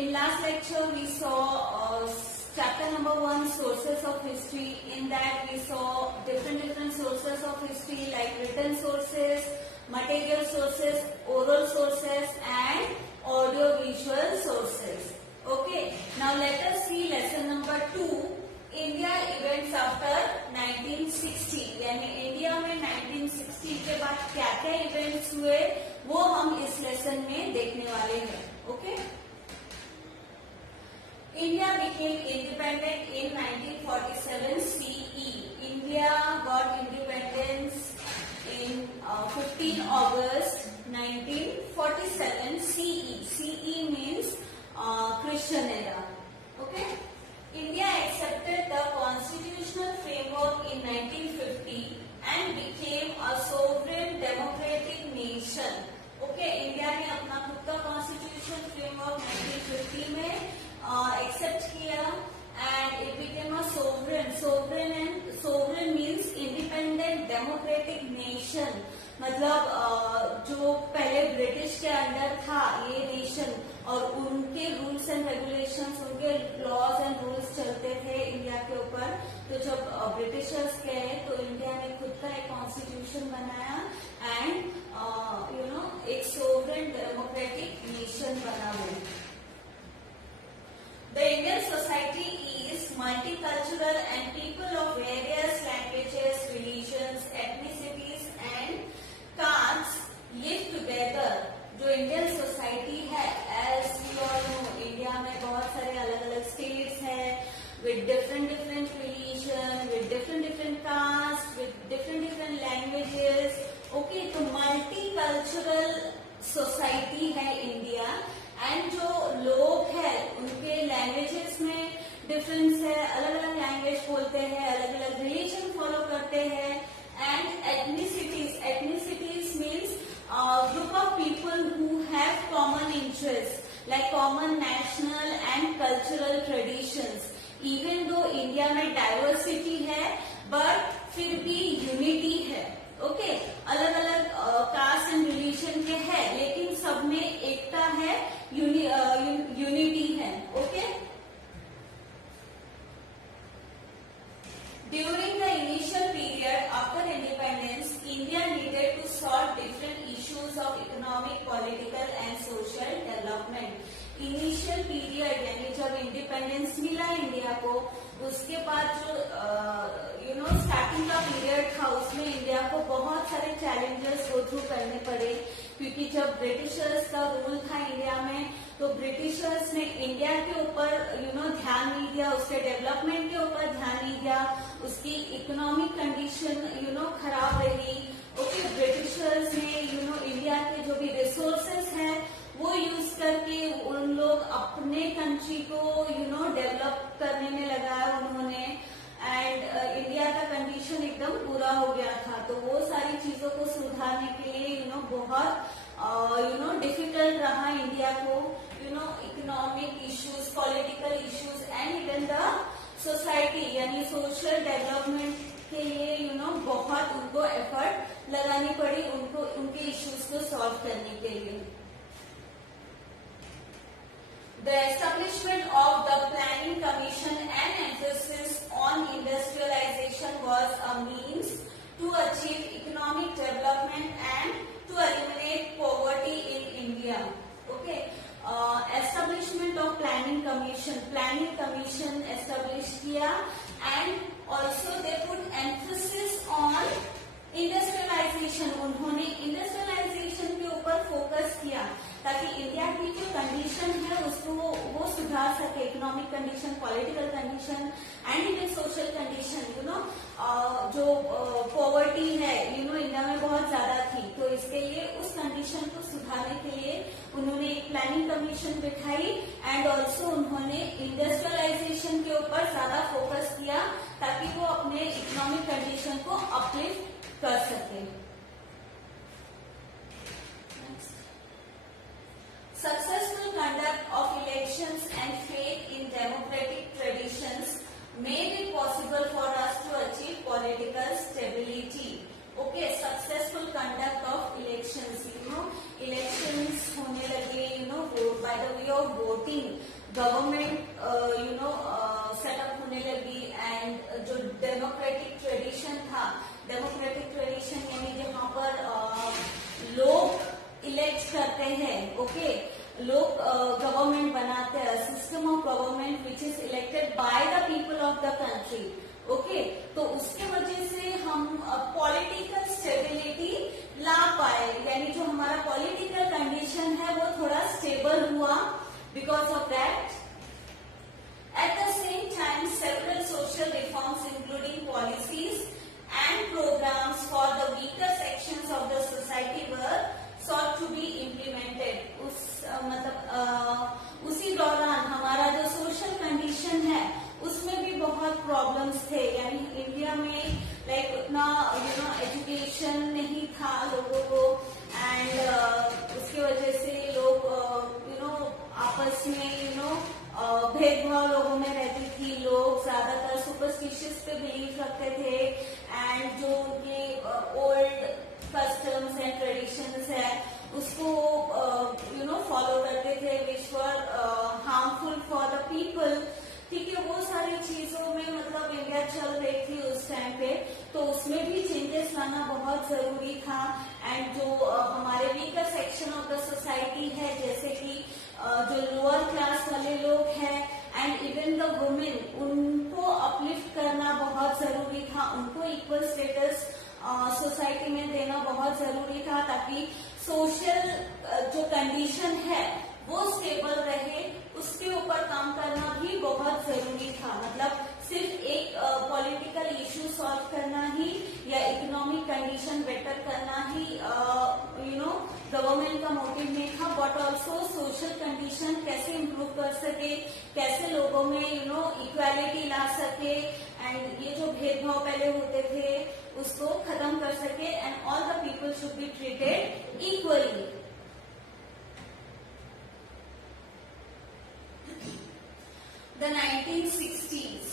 In last lecture we saw chapter number 1, sources of history. In that we saw different sources of history like written sources, material sources, oral sources and audio visual sources. Okay, now let us see lesson number 2, India events after 1960. यानी India में 1960 के बाद क्या क्या events हुए वो हम इस लेसन में देखने वाले हैं. Okay, India became independent in 1947 CE. India got independence in 15 August 1947 CE. CE means Christian era. Okay. India accepted the constitutional framework in 1950 and became a sovereign democratic nation. Okay, India ने अपना खुद का constitutional framework 1950 में accept किया and it became a sovereign means independent democratic nation. मतलब जो पहले British के अंडर था ये नेशन और उनके रूल्स एंड रेगुलेशंस, उनके लॉज एंड रूल्स चलते थे इंडिया के ऊपर. तो जब ब्रिटिशर्स गए तो इंडिया ने खुद का एक कॉन्स्टिट्यूशन बनाया एंड एक सोवरेन डेमोक्रेटिक नेशन बना हुआ. The Indian society is multicultural and people of various languages, religions, ethnicities and castes live together. जो इंडियन सोसाइटी है, as you all know, India में बहुत सारे अलग अलग स्टेट्स हैं with different religion, with different caste, with different languages. Okay, तो multicultural society है इंडिया एंड जो लोग हैं उनके लैंग्वेजेस में डिफरेंस है, अलग अलग लैंग्वेज बोलते हैं, अलग अलग रिलीजन फॉलो करते हैं and ethnicities means group of people who have common interests like common national and cultural traditions. Even though India में diversity है but फिर भी unity है. Okay, अलग अलग कास्ट एंड रिलीजन के है लेकिन सब में एकता है, यूनिटी है. Okay, During the initial period after independence, India needed to solve different issues of economic, political and social development. Initial period यानी जब इंडिपेंडेंस मिला इंडिया को, उसके बाद जो स्टार्टिंग का पीरियड था उसमें इंडिया को बहुत सारे चैलेंजेस गो थ्रू करने पड़े क्योंकि जब ब्रिटिशर्स का रूल था इंडिया में तो ब्रिटिशर्स ने इंडिया के ऊपर ध्यान नहीं दिया, उसके डेवलपमेंट के ऊपर ध्यान नहीं दिया, उसकी इकोनॉमिक कंडीशन खराब रही. ओके, ब्रिटिशर्स ने इंडिया के जो भी रिसोर्सेस हैं वो यूज करके उन लोग अपने कंट्री को डेवलप करने में लगाया उन्होंने एंड इंडिया का कंडीशन एकदम बुरा हो गया था. तो वो सारी चीजों को सुधारने के लिए बहुत डिफिकल्ट रहा इंडिया को. Economic issues, political issues and even the society यानी सोशल डेवलपमेंट के लिए बहुत उनको एफर्ट लगानी पड़ी उनके इश्यूज को सॉल्व करने के लिए. The establishment of the Planning Commission and emphasis on industrialization was a means to achieve economic development and to eliminate poverty in India. Okay. Establishment of Planning Commission establish किया and also they put emphasis on industrialization. उन्होंने industrialization के ऊपर focus किया ताकि India की जो condition है उसको वो सुधार सके, economic condition, political condition and even social condition. जो पॉवर्टी है इंडिया में बहुत ज्यादा थी तो इसके लिए उस कंडीशन को सुधारने के लिए उन्होंने एक प्लानिंग कमीशन बिठाई एंड ऑल्सो उन्होंने इंडस्ट्रियलाइजेशन के ऊपर ज्यादा फोकस किया ताकि वो अपने इकोनॉमिक कंडीशन को अपलिफ्ट कर सके. Successful conduct of elections and faith in democratic traditions made it possible for us to achieve political stability. Okay, successful conduct of elections. Elections होने लगे, vote by the way of voting. Government setup होने लगी and जो democratic tradition था, democratic tradition यानी जहाँ पर लोग इलेक्ट करते हैं, ओके, लोग गवर्नमेंट बनाते हैं, system of government which is elected by the people of the country, okay, तो उसके वजह से हम पॉलिटिकल स्टेबिलिटी ला पाए, यानी जो हमारा पॉलिटिकल कंडीशन है वो थोड़ा स्टेबल हुआ because of that. At the same time, several social reforms including policies and programs for the weaker sections of the society were sought to be implemented. उसी दौरान हमारा जो सोशल कंडीशन है उसमें भी बहुत प्रॉब्लम्स थे, यानी इंडिया में लाइक उतना एजुकेशन नहीं था लोगों को एंड उसकी वजह से लोग आपस में भेदभाव लोगों में रहती थी, लोग ज्यादातर सुपरस्टिशियस पे बिलीव रखते थे एंड जो उनके ओल्ड कस्टम्स एंड ट्रेडिशंस है उसको फॉलो करते थे विच वर हार्मफुल फॉर द पीपल. ठीक है, वो सारी चीजों में मतलब इंडिया चल रही थी उस टाइम पे, तो उसमें भी चेंजेस लाना बहुत जरूरी था एंड जो हमारे weaker section of the society है जैसे कि जो लोअर क्लास वाले लोग हैं एंड इवन द वुमेन, उनको अपलिफ्ट करना बहुत जरूरी था, उनको इक्वल स्टेटस सोसाइटी में देना बहुत जरूरी था ताकि सोशल जो कंडीशन है वो स्टेबल रहे. उसके ऊपर काम करना भी बहुत जरूरी था. मतलब सिर्फ एक पॉलिटिकल इश्यू सॉल्व करना ही या इकोनॉमिक कंडीशन बेटर करना ही गवर्नमेंट का मोटिव नहीं था, बट ऑल्सो सोशल कंडीशन कैसे इम्प्रूव कर सके, कैसे लोगों में इक्वालिटी ला सके एंड ये जो भेदभाव पहले होते थे उसको खत्म कर सके and all the people should be treated equally. The 1960s,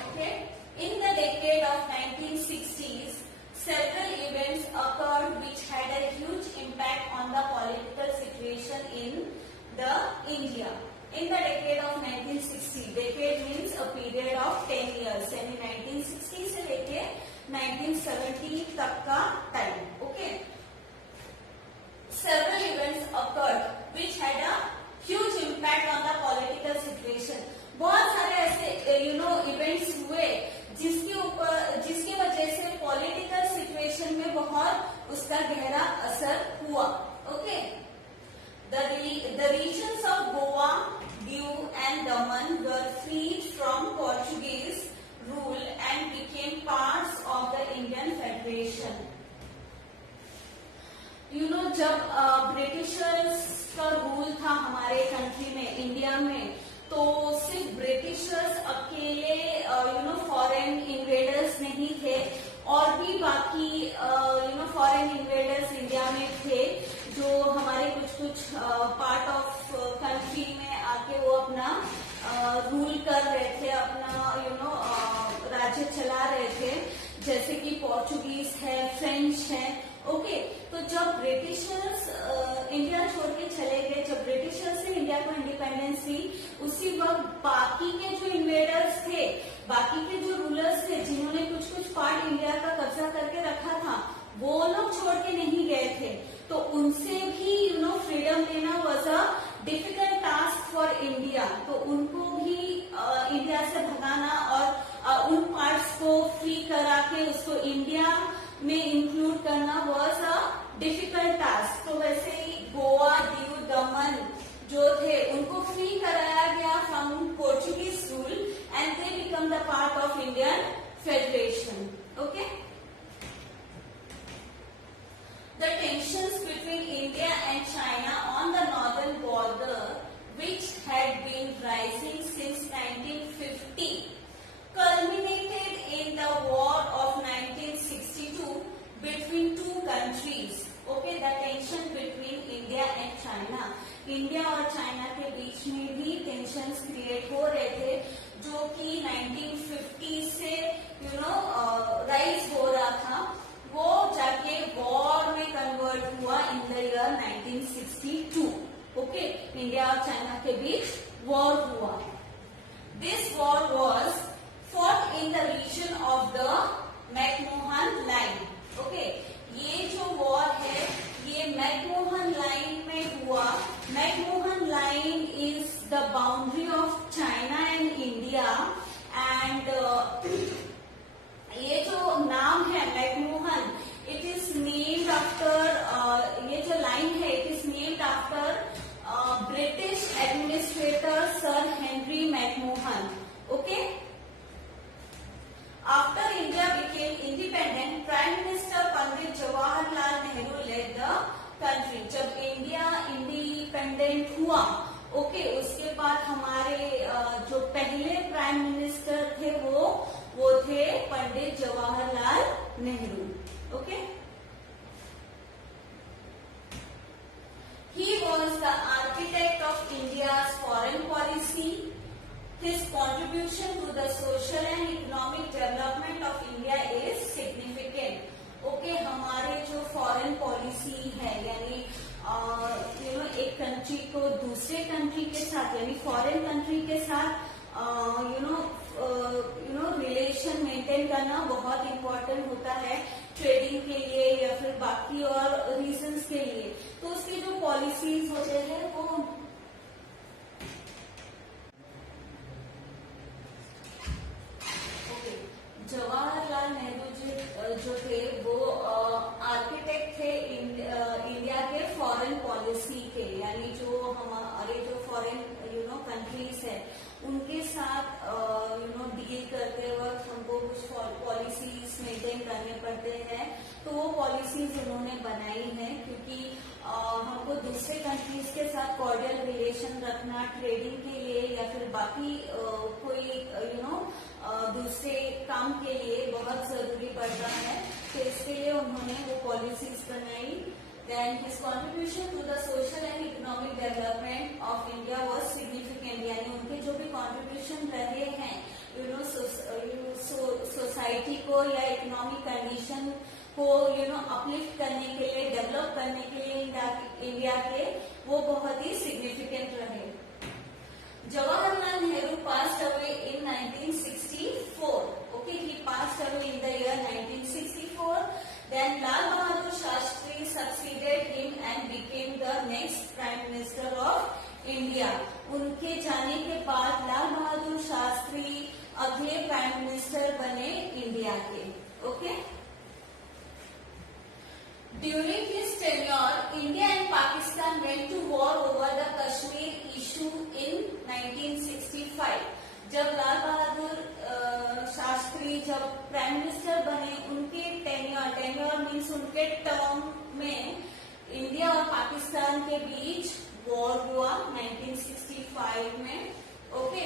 okay? In the decade of 1960s, several events occurred which had a huge impact on the political situation in the India. In the decade of 1960, decade means a period of 10 years, यानी 1960 से लेके 1970 तक का time, okay? Several events occurred which had a huge impact on the political situation. बहुत सारे ऐसे events हुए जिसकी वजह से पॉलिटिकल सिचुएशन में बहुत उसका गहरा असर हुआ. Okay, the reasons of Goa, Diu and Daman were freed from Portuguese rule and became parts of the Indian federation. जब ब्रिटिशर्स का रूल था हमारे कंट्री में, इंडिया में, तो सिर्फ ब्रिटिशर्स अकेले फॉरेन इन्वेडर्स नहीं थे, और भी बाकी फॉरेन इन्वेडर्स इंडिया में थे जो हमारे कुछ पार्ट ऑफ कंट्री में आके वो अपना रूल कर रहे थे, अपना राज्य चला रहे थे, जैसे कि पोर्चुगीज है, फ्रेंच है. ओके, तो जब ब्रिटिशर्स इंडिया छोड़ के चले गए, जब ब्रिटिशर्स से इंडिया को इंडिपेंडेंस हुई, उसी वक्त बाकी के जो इन्वेडर्स थे, बाकी के जो रूलर्स थे जिन्होंने कुछ पार्ट इंडिया का कब्जा करके रखा था, वो लोग छोड़ के नहीं गए थे. तो उनसे भी फ्रीडम लेना was a difficult task for India. तो उनको भी इंडिया से भगाना और उन पार्ट्स को फ्री करा के उसको इंडिया में इंक्लूड करना वॉज अ डिफिकल्ट टास्क. तो वैसे ही गोवा, दीव, दमन जो थे उनको फ्री कराया गया from Portuguese rule and they become the part of Indian federation. Okay, the tensions between India and China on the northern border, which had been rising since 1950, culminated in the war of 1962 between two countries. Okay, the tension between India and China. India और China के बीच में भी tensions create हो रहे थे, जो कि 1950 से राइज हो रहा था, वो जाके वॉर में कन्वर्ट हुआ in the year 1962. Okay, India और चाइना के बीच वॉर हुआ। This war was fought in the region of the McMahon line. Okay, ये जो वॉर है ये मैकमोहन लाइन में हुआ। McMahon line is the boundary of China and India and ये जो नाम है McMahon, it is named after, ये जो लाइन है it is named after British administrator sir Henry McMahon. Okay, after India became independent, prime minister Pandit Jawaharlal Nehru led the country. जब India independent हुआ, ओके, उसके बाद हमारे जो पहले प्राइम मिनिस्टर थे वो थे Pandit Jawaharlal Nehru. Okay, he was the architect of India's foreign policy. His contribution to the social and economic development of India is significant. Okay, हमारे जो फॉरेन पॉलिसी है यानी एक कंट्री को दूसरे कंट्री के साथ यानी फॉरेन कंट्री के साथ रिलेशन मेंटेन करना बहुत इम्पोर्टेंट होता है ट्रेडिंग के लिए या फिर बाकी और रीजंस के लिए। तो उसके जो पॉलिसीज होते हैं वो जवाहरलाल नेहरू जो थे वो आर्किटेक्ट थे इंडिया के फॉरेन पॉलिसी के, यानी जो हमारे जो फॉरेन कंट्रीज है उनके साथ डील करते वक्त हमको कुछ पॉलिसीज मेंटेन करने पड़ते हैं। तो वो पॉलिसीज उन्होंने बनाई है क्योंकि हमको दूसरे कंट्रीज के साथ कॉर्डियल रिलेशन रखना ट्रेडिंग के लिए या फिर बाकी कोई दूसरे काम के लिए बहुत जरूरी पड़ता है। तो इसके लिए उन्होंने वो पॉलिसीज बनाई। Then his contribution to the social and economic development of India was significant, यानी उनके जो भी contribution रहे हैं सोसाइटी को या इकोनॉमिक कंडीशन को अपलिफ्ट करने के लिए, डेवलप करने के लिए इंडिया के, वो बहुत ही सिग्निफिकेंट रहे। Jawaharlal Nehru passed away in 1964. Okay, he passed away in the year 1964. Then Lal Bahadur Shastri succeeded him and became the next Prime Minister of India. उनके जाने के बाद लाल बहादुर शास्त्री अगले प्राइम मिनिस्टर बने इंडिया के। Okay, During his tenure, India and Pakistan went to war over the Kashmir issue in 1965. जब लाल बहादुर शास्त्री जब prime minister बने, उनके टेन्योर मीन्स उनके टर्म में इंडिया और पाकिस्तान के बीच वॉर हुआ 1965 में। Okay,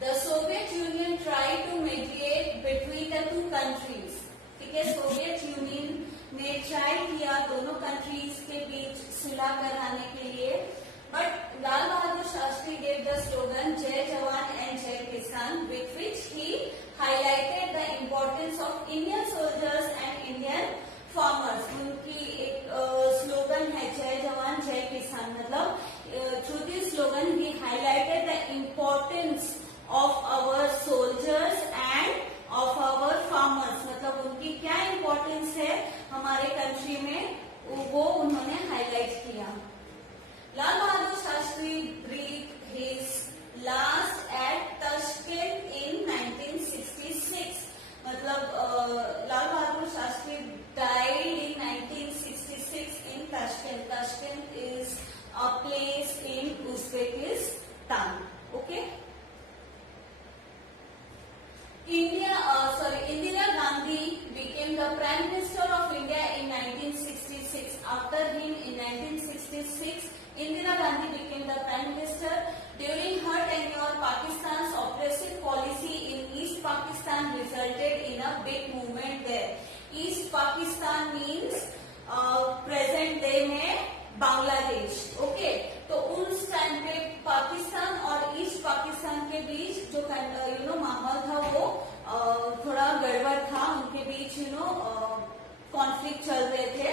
the Soviet Union try to mediate between the two countries. ठीक है, सोवियत यूनियन ने ट्राई किया दोनों कंट्रीज के बीच सुलह कराने के लिए, but Lal Bahadur Shastri gave the slogan जय जवान एंड जय किसान, with which he highlighted the importance of Indian soldiers and Indian farmers. उनकी एक स्लोगन है जय जवान जय किसान, मतलब through this slogan he highlighted the importance of our soldiers and of our farmers. मतलब उनकी क्या इम्पोर्टेंस है हमारे कंट्री में, वो उन्होंने हाईलाइट किया। Lal Bahadur Shastri breathed his last at Tashkent in 1966. मतलब Lal Bahadur Shastri died in 1966 in Tashkent. Tashkent is a place in Uzbekistan. Okay. Indira Gandhi became the Prime Minister of India in 1966. After him in 1966, Indira Gandhi became the Prime Minister. During her tenure, Pakistan's oppressive policy in East Pakistan resulted in a big movement there. East Pakistan means present day में Bangladesh. Okay, तो उस time पे पाकिस्तान और east Pakistan के बीच जो माहौल था वो थोड़ा गड़बड़ था, उनके बीच कॉन्फ्लिक्ट चल रहे थे।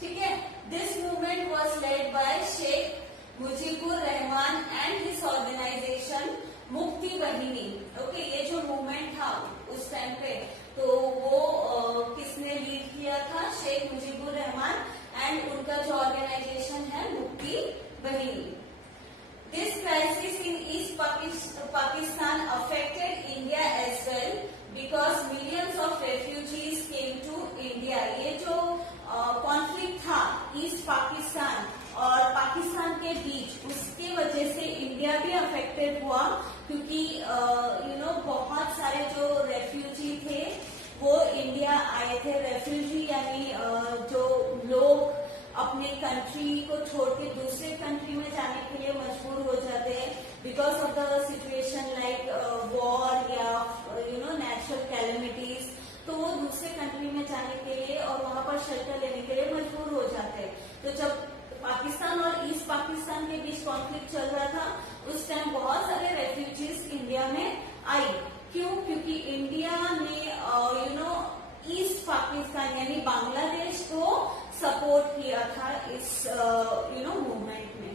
ठीक है, this movement was led by Sheikh Mujibur Rahman and his organisation Mukti Vahini. Okay, ये जो मूवमेंट था उस टाइम पे, तो वो किसने लीड किया था? शेख मुजीबुर रहमान एंड उनका जो ऑर्गेनाइजेशन है मुक्ति वाहिनी। This crisis in East Pakistan affected India as well because millions of refugees came to India. ये जो कॉन्फ्लिक्ट था ईस्ट पाकिस्तान और पाकिस्तान के बीच, उसके वजह से इंडिया भी अफेक्टेड हुआ, क्योंकि बहुत सारे जो रेफ्यूजी थे वो इंडिया आए थे। रेफ्यूजी यानी जो लोग अपने कंट्री को छोड़ के दूसरे कंट्री में जाने के लिए मजबूर हो जाते हैं because of the situation like war या नेचुरल कैलेमिटीज, तो वो दूसरे कंट्री में जाने के लिए और वहां पर शेल्टर लेने के लिए मजबूर हो जाते हैं। तो जब पाकिस्तान और ईस्ट पाकिस्तान के बीच कॉन्फ्लिक्ट चल रहा था, उस टाइम बहुत सारे रेफ्यूजीज इंडिया में आई। क्यों? क्योंकि इंडिया ने ईस्ट पाकिस्तान यानी बांग्लादेश को सपोर्ट किया था इस मूवमेंट में।